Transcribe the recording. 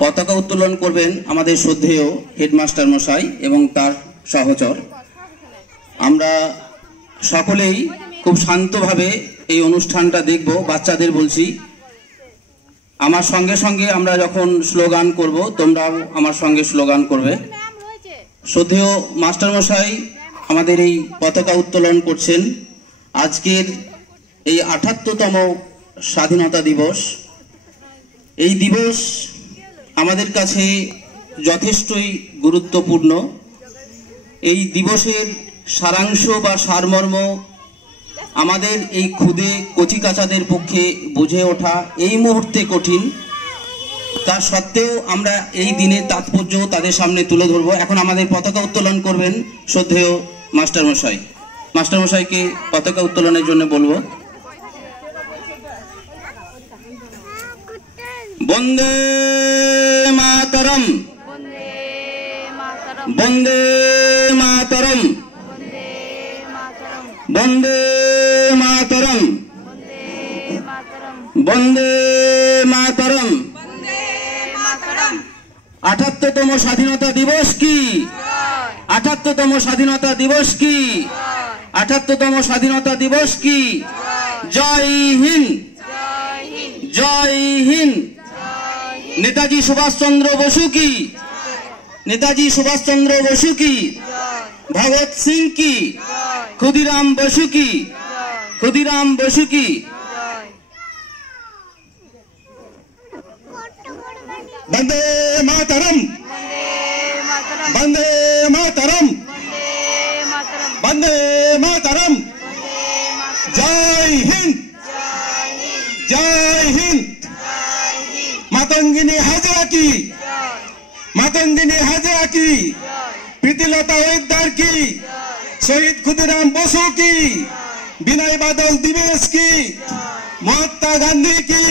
পতাকা উত্তোলন করবেন আমাদের শ্রদ্ধেয় হেডমাস্টার মশাই এবং তার সহচর। আমরা সকলেই খুব শান্তভাবে এই অনুষ্ঠানটা দেখব। বাচ্চাদের বলছি, আমার সঙ্গে সঙ্গে আমরা যখন স্লোগান করব তোমরাও আমার সঙ্গে স্লোগান করবে। শ্রদ্ধেয় মাস্টার মশাই আমাদের এই পতাকা উত্তোলন করছেন। আজকের এই ৭৮তম স্বাধীনতা দিবস, এই দিবস আমাদের কাছে যথেষ্টই গুরুত্বপূর্ণ। এই দিবসের সারাংশ বা সারমর্ম আমাদের এই ক্ষুদে কচিকাচাদের পক্ষে বুঝে ওঠা এই মুহূর্তে কঠিন। তা সত্ত্বেও আমরা এই দিনের তাৎপর্য তাদের সামনে তুলে ধরবো। এখন আমাদের পতাকা উত্তোলন করবেন শ্রদ্ধেয় মাস্টারমশাই। মাস্টারমশাইকে পতাকা উত্তোলনের জন্য বলবো। বন্দে মাতরম, বন্দে মাতরম, বন্দে মাতরম, বন্দে মাতরম। ৭৮তম স্বাধীনতা দিবস কি? ৭৮তম স্বাধীনতা দিবস কি? ৭৮তম স্বাধীনতা দিবস কি? জয় হিন্দ, জয় হিন্দ। নেতাজি সুভাষচন্দ্র বসু কি? নেতাজি সুভাষচন্দ্র বসু কি? ভগৎ সিং কি? ক্ষুদিরাম বসু কি? ক্ষুদিরাম বসু কি? বন্দে মাতরম, বন্দে মাতরম, বন্দে মাতরম। জয় হিন্দ, জয় হিন্দ। মাতঙ্গিনী হাজরা কি? মাতঙ্গিনী হাজরা কি? প্রীতিলতা ওয়েদার কি? শহীদ ক্ষুদিরাম বসু কি? বিনয় বাদল দিবেশ কি? মহাত্মা গান্ধী কি?